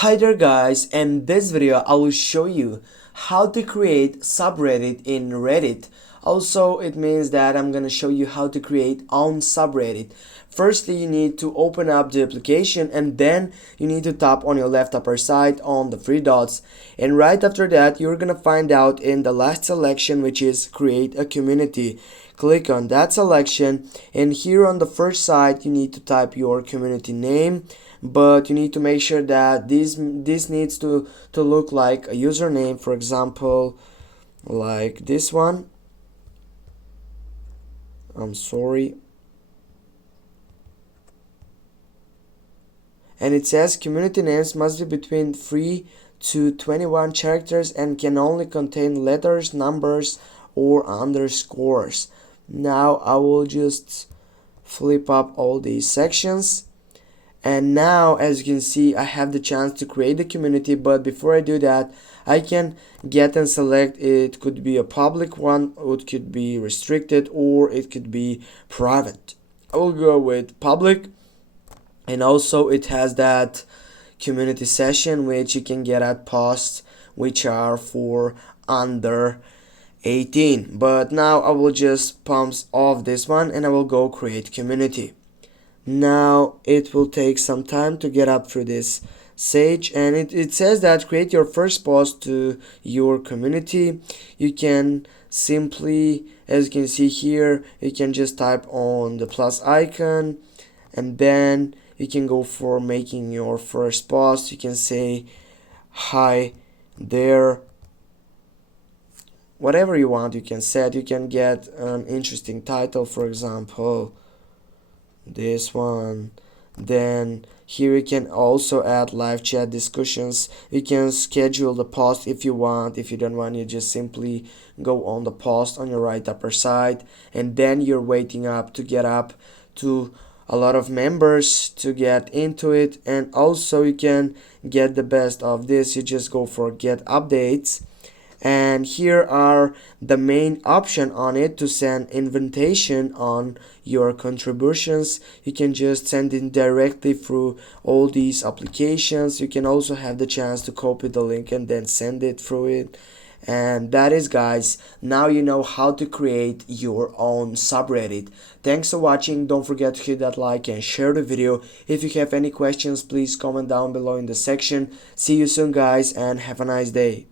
Hi there guys, in this video I will show you how to create subreddit in Reddit. Also, it means that I'm gonna show you how to create own subreddit. Firstly, you need to open up the application and then you need to tap on your left upper side on the three dots, and right after that you're gonna find out in the last selection, which is create a community. Click on that selection, and here on the first side you need to type your community name, but you need to make sure that this needs to look like a username, for example like this one. I'm sorry. And it says community names must be between 3 to 21 characters and can only contain letters, numbers, or underscores. Now I will just flip up all these sections, and now as you can see I have the chance to create the community. But before I do that, I can get and select. It could be a public one, it could be restricted, or it could be private. I will go with public, and also it has that community session which you can get at posts which are for under 18. But now I will just pump off this one and I will go create community. Now it will take some time to get up through this stage, and it says that create your first post to your community. You can simply, as you can see here, you can just type on the plus icon, and then you can go for making your first post. You can say hi there, whatever you want you can set. You can get an interesting title, for example this one. Then here you can also add live chat discussions. You can schedule the post if you want. If you don't want, you just simply go on the post on your right upper side, and then you're waiting up to get up to a lot of members to get into it. And also you can get the best of this. You just go for get updates, and here are the main option on it to send invitation on your contributions. You can just send it directly through all these applications. You can also have the chance to copy the link and then send it through it. And that is, guys, now you know how to create your own subreddit. Thanks for watching. Don't forget to hit that like and share the video. If you have any questions, please comment down below in the section. See you soon, guys, and have a nice day.